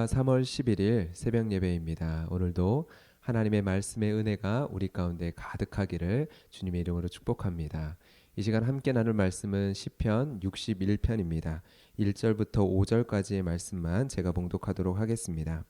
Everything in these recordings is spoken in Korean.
안녕하십니까. 3월 11일 새벽 예배입니다. 오늘도 하나님의 말씀의 은혜가 우리 가운데 가득하기를 주님의 이름으로 축복합니다. 이 시간 함께 나눌 말씀은 시편 61편입니다. 1절부터 5절까지의 말씀만 제가 봉독하도록 하겠습니다.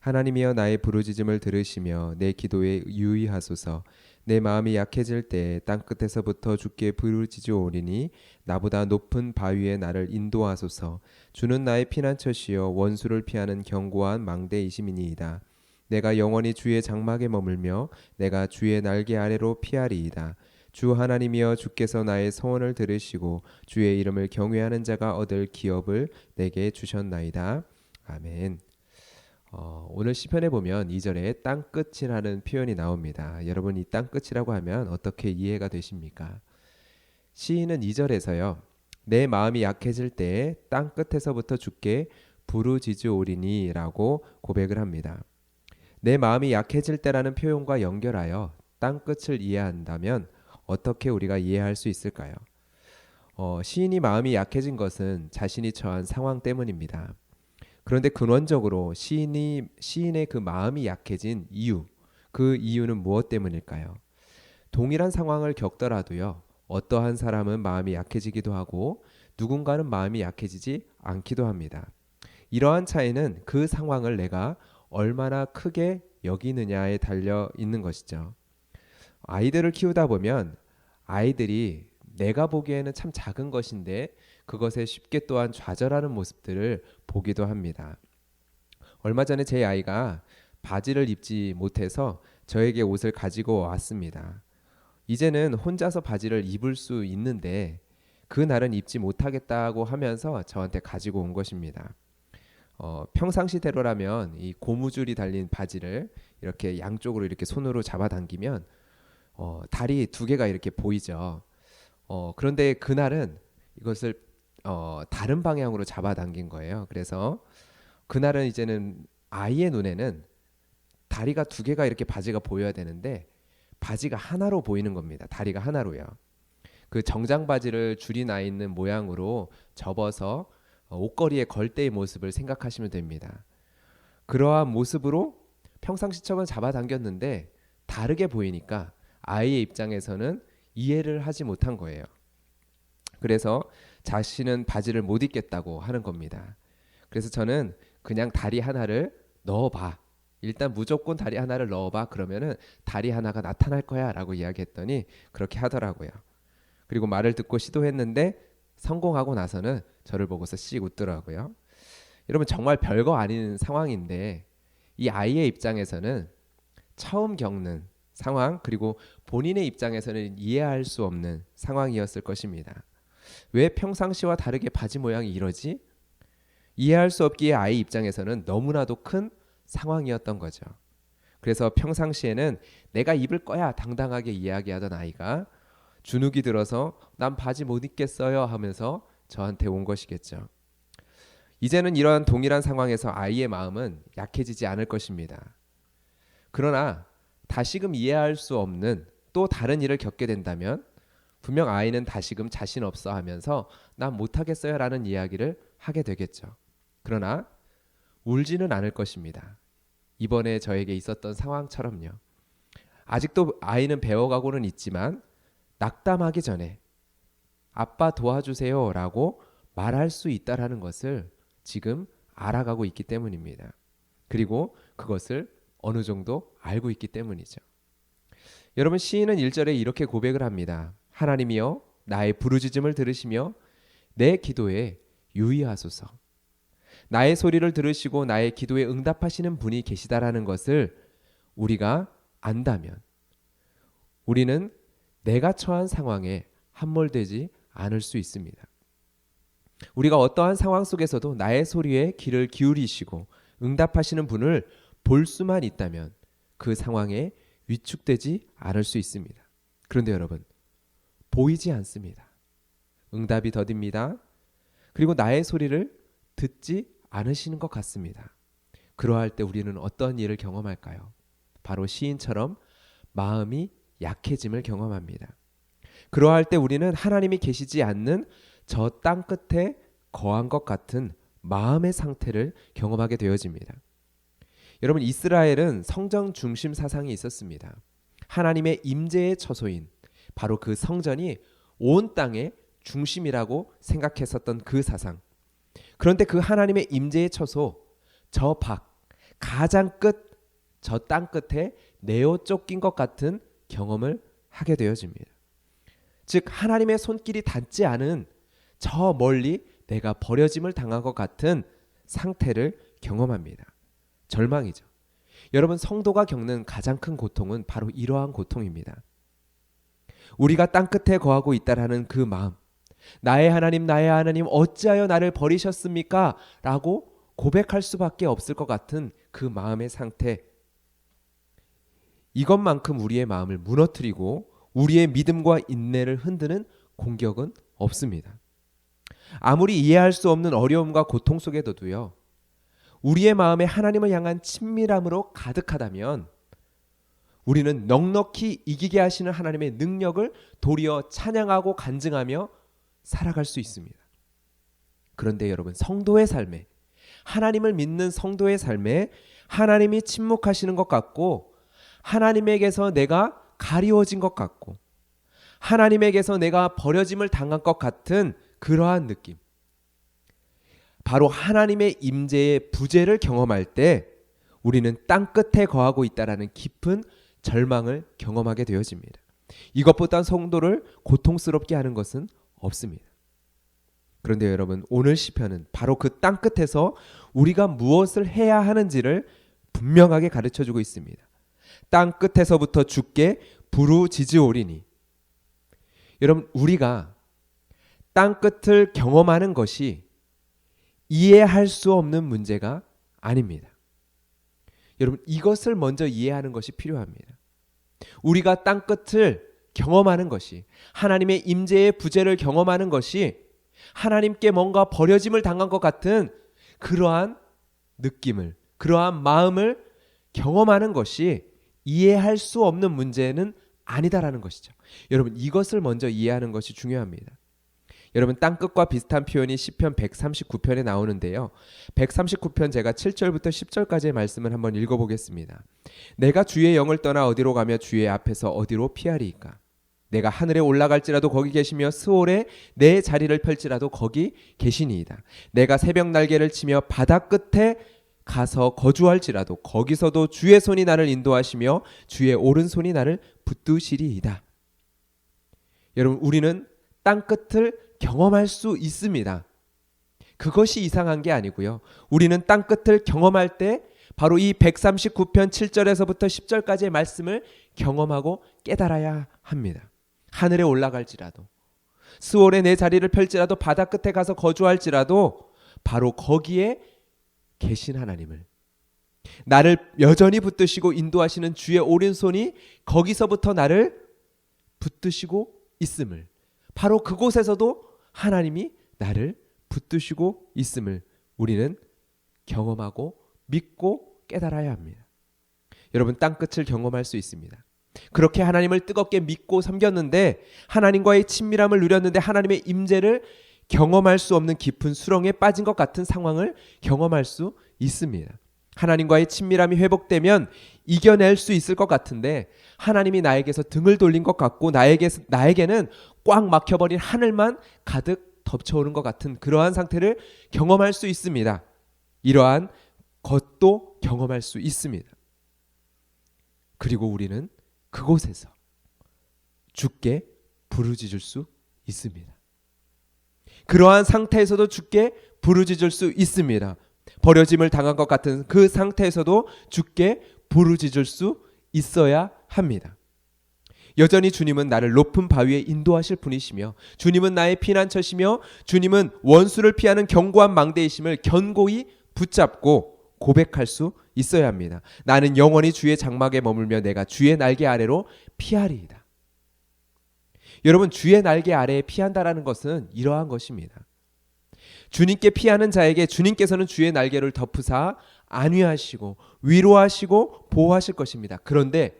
하나님이여 나의 부르짖음을 들으시며 내 기도에 유의하소서. 내 마음이 약해질 때 땅끝에서부터 주께 부르짖으오리니 나보다 높은 바위에 나를 인도하소서. 주는 나의 피난처시여 원수를 피하는 견고한 망대이심이니이다. 내가 영원히 주의 장막에 머물며 내가 주의 날개 아래로 피하리이다. 주 하나님이여 주께서 나의 소원을 들으시고 주의 이름을 경외하는 자가 얻을 기업을 내게 주셨나이다. 아멘. 오늘 시편에 보면 2절에 땅끝이라는 표현이 나옵니다. 여러분 이 땅끝이라고 하면 어떻게 이해가 되십니까? 시인은 2절에서요. 내 마음이 약해질 때에 땅끝에서부터 주께 부르짖으오리니 라고 고백을 합니다. 내 마음이 약해질 때라는 표현과 연결하여 땅끝을 이해한다면 어떻게 우리가 이해할 수 있을까요? 시인이 마음이 약해진 것은 자신이 처한 상황 때문입니다. 그런데 근원적으로 시인의 그 마음이 약해진 이유, 그 이유는 무엇 때문일까요? 동일한 상황을 겪더라도요, 어떠한 사람은 마음이 약해지기도 하고 누군가는 마음이 약해지지 않기도 합니다. 이러한 차이는 그 상황을 내가 얼마나 크게 여기느냐에 달려 있는 것이죠. 아이들을 키우다 보면 아이들이 내가 보기에는 참 작은 것인데 그것에 쉽게 또한 좌절하는 모습들을 보기도 합니다. 얼마 전에 제 아이가 바지를 입지 못해서 저에게 옷을 가지고 왔습니다. 이제는 혼자서 바지를 입을 수 있는데 그날은 입지 못하겠다고 하면서 저한테 가지고 온 것입니다. 평상시대로라면 이 고무줄이 달린 바지를 이렇게 양쪽으로 이렇게 손으로 잡아당기면 다리 두 개가 이렇게 보이죠. 그런데 그날은 이것을 다른 방향으로 잡아당긴 거예요. 그래서 그날은 이제는 아이의 눈에는 다리가 두 개가 이렇게 바지가 보여야 되는데 바지가 하나로 보이는 겁니다. 다리가 하나로요. 그 정장 바지를 줄이 나 있는 모양으로 접어서 옷걸이에 걸 때의 모습을 생각하시면 됩니다. 그러한 모습으로 평상시처럼 잡아당겼는데 다르게 보이니까 아이의 입장에서는 이해를 하지 못한 거예요. 그래서 자신은 바지를 못 입겠다고 하는 겁니다. 그래서 저는 그냥 다리 하나를 넣어봐. 일단 무조건 다리 하나를 넣어봐. 그러면은 다리 하나가 나타날 거야 라고 이야기했더니 그렇게 하더라고요. 그리고 말을 듣고 시도했는데 성공하고 나서는 저를 보고서 씩 웃더라고요. 여러분 정말 별거 아닌 상황인데 이 아이의 입장에서는 처음 겪는 상황 그리고 본인의 입장에서는 이해할 수 없는 상황이었을 것입니다. 왜 평상시와 다르게 바지 모양이 이러지? 이해할 수 없기에 아이 입장에서는 너무나도 큰 상황이었던 거죠. 그래서 평상시에는 내가 입을 거야 당당하게 이야기하던 아이가 주눅이 들어서 난 바지 못 입겠어요 하면서 저한테 온 것이겠죠. 이제는 이러한 동일한 상황에서 아이의 마음은 약해지지 않을 것입니다. 그러나 다시금 이해할 수 없는 또 다른 일을 겪게 된다면 분명 아이는 다시금 자신 없어 하면서 난 못하겠어요 라는 이야기를 하게 되겠죠. 그러나 울지는 않을 것입니다. 이번에 저에게 있었던 상황처럼요. 아직도 아이는 배워가고는 있지만 낙담하기 전에 아빠 도와주세요 라고 말할 수 있다라는 것을 지금 알아가고 있기 때문입니다. 그리고 그것을 어느 정도 알고 있기 때문이죠. 여러분 시인은 1절에 이렇게 고백을 합니다. 하나님이여 나의 부르짖음을 들으시며 내 기도에 유의하소서. 나의 소리를 들으시고 나의 기도에 응답하시는 분이 계시다라는 것을 우리가 안다면 우리는 내가 처한 상황에 함몰되지 않을 수 있습니다. 우리가 어떠한 상황 속에서도 나의 소리에 귀를 기울이시고 응답하시는 분을 볼 수만 있다면 그 상황에 위축되지 않을 수 있습니다. 그런데 여러분 보이지 않습니다. 응답이 더딥니다. 그리고 나의 소리를 듣지 않으시는 것 같습니다. 그러할 때 우리는 어떤 일을 경험할까요? 바로 시인처럼 마음이 약해짐을 경험합니다. 그러할 때 우리는 하나님이 계시지 않는 저 땅 끝에 거한 것 같은 마음의 상태를 경험하게 되어집니다. 여러분, 이스라엘은 성전 중심 사상이 있었습니다. 하나님의 임재의 처소인 바로 그 성전이 온 땅의 중심이라고 생각했었던 그 사상. 그런데 그 하나님의 임재의 처소 저 밖 가장 끝 저 땅 끝에 내어 쫓긴 것 같은 경험을 하게 되어집니다. 즉 하나님의 손길이 닿지 않은 저 멀리 내가 버려짐을 당한 것 같은 상태를 경험합니다. 절망이죠. 여러분, 성도가 겪는 가장 큰 고통은 바로 이러한 고통입니다. 우리가 땅끝에 거하고 있다라는 그 마음, 나의 하나님 어찌하여 나를 버리셨습니까? 라고 고백할 수밖에 없을 것 같은 그 마음의 상태, 이것만큼 우리의 마음을 무너뜨리고 우리의 믿음과 인내를 흔드는 공격은 없습니다. 아무리 이해할 수 없는 어려움과 고통 속에도요, 우리의 마음에 하나님을 향한 친밀함으로 가득하다면 우리는 넉넉히 이기게 하시는 하나님의 능력을 도리어 찬양하고 간증하며 살아갈 수 있습니다. 그런데 여러분, 성도의 삶에, 하나님을 믿는 성도의 삶에 하나님이 침묵하시는 것 같고, 하나님에게서 내가 가리워진 것 같고, 하나님에게서 내가 버려짐을 당한 것 같은 그러한 느낌, 바로 하나님의 임재의 부재를 경험할 때 우리는 땅끝에 거하고 있다라는 깊은 절망을 경험하게 되어집니다. 이것보다 성도를 고통스럽게 하는 것은 없습니다. 그런데 여러분, 오늘 시편은 바로 그 땅끝에서 우리가 무엇을 해야 하는지를 분명하게 가르쳐주고 있습니다. 땅끝에서부터 주께 부르짖으오리니. 여러분, 우리가 땅끝을 경험하는 것이 이해할 수 없는 문제가 아닙니다. 여러분, 이것을 먼저 이해하는 것이 필요합니다. 우리가 땅끝을 경험하는 것이, 하나님의 임재의 부재를 경험하는 것이 하나님께 뭔가 버려짐을 당한 것 같은 그러한 느낌을, 그러한 마음을 경험하는 것이 이해할 수 없는 문제는 아니다라는 것이죠. 여러분, 이것을 먼저 이해하는 것이 중요합니다. 여러분, 땅끝과 비슷한 표현이 시편 139편에 나오는데요. 139편 제가 7절부터 10절까지의 말씀을 한번 읽어보겠습니다. 내가 주의 영을 떠나 어디로 가며 주의 앞에서 어디로 피하리이까? 내가 하늘에 올라갈지라도 거기 계시며 스올에 내 자리를 펼지라도 거기 계시니이다. 내가 새벽 날개를 치며 바다 끝에 가서 거주할지라도 거기서도 주의 손이 나를 인도하시며 주의 오른손이 나를 붙드시리이다. 여러분, 우리는 땅끝을 경험할 수 있습니다. 그것이 이상한 게 아니고요. 우리는 땅끝을 경험할 때 바로 이 139편 7절에서부터 10절까지의 말씀을 경험하고 깨달아야 합니다. 하늘에 올라갈지라도, 스올에 내 자리를 펼지라도, 바다 끝에 가서 거주할지라도 바로 거기에 계신 하나님을, 나를 여전히 붙드시고 인도하시는 주의 오른손이 거기서부터 나를 붙드시고 있음을, 바로 그곳에서도 하나님이 나를 붙드시고 있음을 우리는 경험하고 믿고 깨달아야 합니다. 여러분, 땅끝을 경험할 수 있습니다. 그렇게 하나님을 뜨겁게 믿고 섬겼는데, 하나님과의 친밀함을 누렸는데 하나님의 임재를 경험할 수 없는 깊은 수렁에 빠진 것 같은 상황을 경험할 수 있습니다. 하나님과의 친밀함이 회복되면 이겨낼 수 있을 것 같은데 하나님이 나에게서 등을 돌린 것 같고 나에게는 꽉 막혀버린 하늘만 가득 덮쳐오는 것 같은 그러한 상태를 경험할 수 있습니다. 이러한 것도 경험할 수 있습니다. 그리고 우리는 그곳에서 주께 부르짖을 수 있습니다. 그러한 상태에서도 주께 부르짖을 수 있습니다. 버려짐을 당한 것 같은 그 상태에서도 주께 부르짖을 수 있어야 합니다. 여전히 주님은 나를 높은 바위에 인도하실 분이시며, 주님은 나의 피난처시며, 주님은 원수를 피하는 견고한 망대이심을 견고히 붙잡고 고백할 수 있어야 합니다. 나는 영원히 주의 장막에 머물며 내가 주의 날개 아래로 피하리이다. 여러분, 주의 날개 아래에 피한다라는 것은 이러한 것입니다. 주님께 피하는 자에게 주님께서는 주의 날개를 덮으사 안위하시고 위로하시고 보호하실 것입니다. 그런데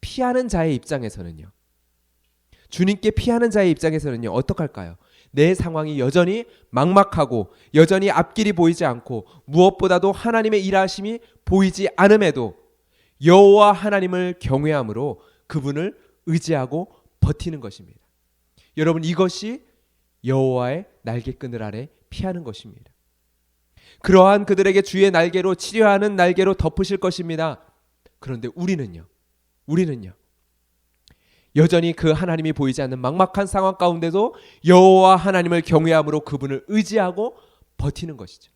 피하는 자의 입장에서는요, 주님께 피하는 자의 입장에서는요, 어떡할까요? 내 상황이 여전히 막막하고 여전히 앞길이 보이지 않고 무엇보다도 하나님의 일하심이 보이지 않음에도 여호와 하나님을 경외함으로 그분을 의지하고 버티는 것입니다. 여러분, 이것이 여호와의 날개끈을 아래 피하는 것입니다. 그러한 그들에게 주의 날개로, 치료하는 날개로 덮으실 것입니다. 그런데 우리는요 여전히 그 하나님이 보이지 않는 막막한 상황 가운데도 여호와 하나님을 경외함으로 그분을 의지하고 버티는 것이죠.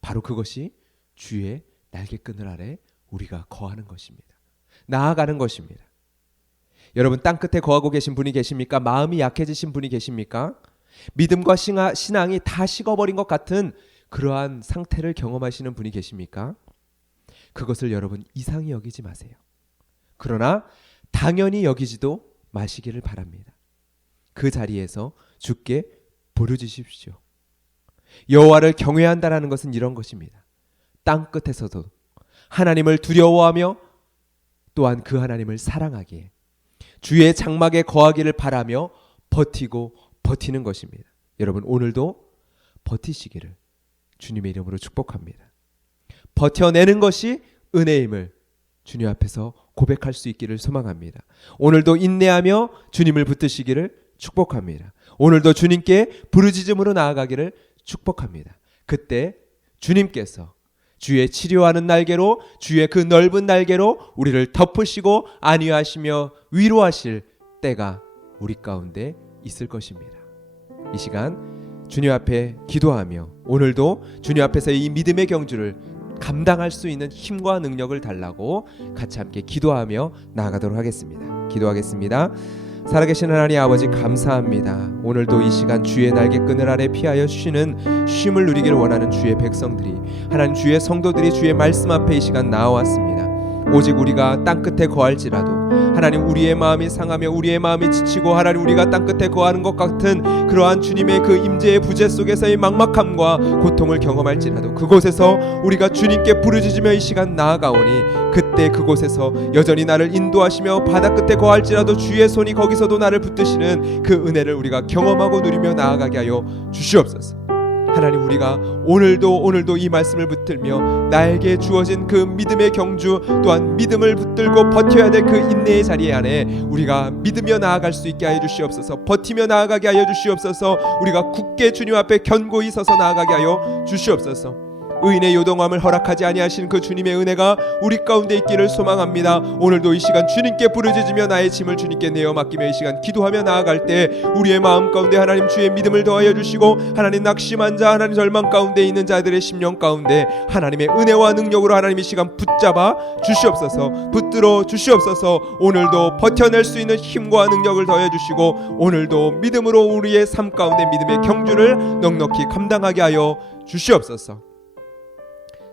바로 그것이 주의 날개끈을 아래 우리가 거하는 것입니다. 나아가는 것입니다. 여러분, 땅끝에 거하고 계신 분이 계십니까? 마음이 약해지신 분이 계십니까? 믿음과 신앙이 다 식어버린 것 같은 그러한 상태를 경험하시는 분이 계십니까? 그것을 여러분 이상히 여기지 마세요. 그러나 당연히 여기지도 마시기를 바랍니다. 그 자리에서 주께 부르짖으십시오. 여호와를 경외한다라는 것은 이런 것입니다. 땅끝에서도 하나님을 두려워하며 또한 그 하나님을 사랑하기에 주의 장막에 거하기를 바라며 버티는 것입니다. 여러분, 오늘도 버티시기를 주님의 이름으로 축복합니다. 버텨내는 것이 은혜임을 주님 앞에서 고백할 수 있기를 소망합니다. 오늘도 인내하며 주님을 붙드시기를 축복합니다. 오늘도 주님께 부르짖음으로 나아가기를 축복합니다. 그때 주님께서 주의 치료하는 날개로, 주의 그 넓은 날개로 우리를 덮으시고 안위하시며 위로하실 때가 우리 가운데 있을 것입니다. 이 시간 주님 앞에 기도하며 오늘도 주님 앞에서 이 믿음의 경주를 감당할 수 있는 힘과 능력을 달라고 같이 함께 기도하며 나아가도록 하겠습니다. 기도하겠습니다. 살아계신 하나님 아버지, 감사합니다. 오늘도 이 시간 주의 날개끈을 아래 피하여 쉬는 쉼을 누리기를 원하는 주의 백성들이, 하나님 주의 성도들이 주의 말씀 앞에 이 시간 나와왔습니다. 오직 우리가 땅끝에 거할지라도 하나님, 우리의 마음이 상하며 우리의 마음이 지치고 하나님 우리가 땅끝에 거하는 것 같은 그러한 주님의 그 임재의 부재 속에서의 막막함과 고통을 경험할지라도 그곳에서 우리가 주님께 부르짖으며 이 시간 나아가오니 그때 그곳에서 여전히 나를 인도하시며 바다 끝에 거할지라도 주의 손이 거기서도 나를 붙드시는 그 은혜를 우리가 경험하고 누리며 나아가게 하여 주시옵소서. 하나님, 우리가 오늘도 이 말씀을 붙들며 나에게 주어진 그 믿음의 경주 또한 믿음을 붙들고 버텨야 될 그 인내의 자리에 안에 우리가 믿으며 나아갈 수 있게 하여 주시옵소서. 버티며 나아가게 하여 주시옵소서. 우리가 굳게 주님 앞에 견고히 서서 나아가게 하여 주시옵소서. 의인의 요동함을 허락하지 아니하신 그 주님의 은혜가 우리 가운데 있기를 소망합니다. 오늘도 이 시간 주님께 부르짖으며 나의 짐을 주님께 내어 맡기며 이 시간 기도하며 나아갈 때 우리의 마음 가운데 하나님 주의 믿음을 더하여 주시고 하나님 낙심한 자, 하나님 절망 가운데 있는 자들의 심령 가운데 하나님의 은혜와 능력으로 하나님 이 시간 붙잡아 주시옵소서. 붙들어 주시옵소서. 오늘도 버텨낼 수 있는 힘과 능력을 더해 주시고 오늘도 믿음으로 우리의 삶 가운데 믿음의 경주를 넉넉히 감당하게 하여 주시옵소서.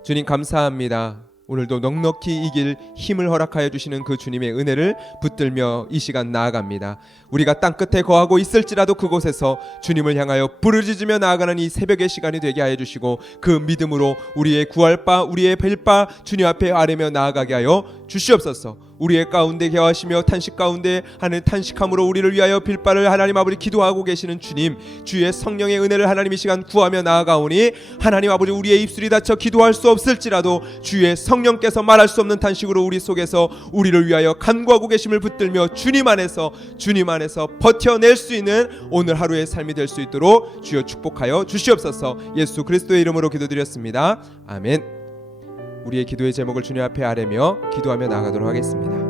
주님, 감사합니다. 오늘도 넉넉히 이길 힘을 허락하여 주시는 그 주님의 은혜를 붙들며 이 시간 나아갑니다. 우리가 땅끝에 거하고 있을지라도 그곳에서 주님을 향하여 부르짖으며 나아가는 이 새벽의 시간이 되게 하여 주시고 그 믿음으로 우리의 구할 바, 우리의 뵐 바 주님 앞에 아뢰며 나아가게 하여 주시옵소서. 우리의 가운데 계하시며 탄식 가운데 하늘 탄식함으로 우리를 위하여 빌 바를 하나님 아버지 기도하고 계시는 주님, 주의 성령의 은혜를 하나님 이 시간 구하며 나아가오니 하나님 아버지, 우리의 입술이 닫혀 기도할 수 없을지라도 주의 성령께서 말할 수 없는 탄식으로 우리 속에서 우리를 위하여 간구하고 계심을 붙들며 주님 안에서 버텨낼 수 있는 오늘 하루의 삶이 될 수 있도록 주여 축복하여 주시옵소서. 예수 그리스도의 이름으로 기도드렸습니다. 아멘. 우리의 기도의 제목을 주님 앞에 아뢰며 기도하며 나아가도록 하겠습니다.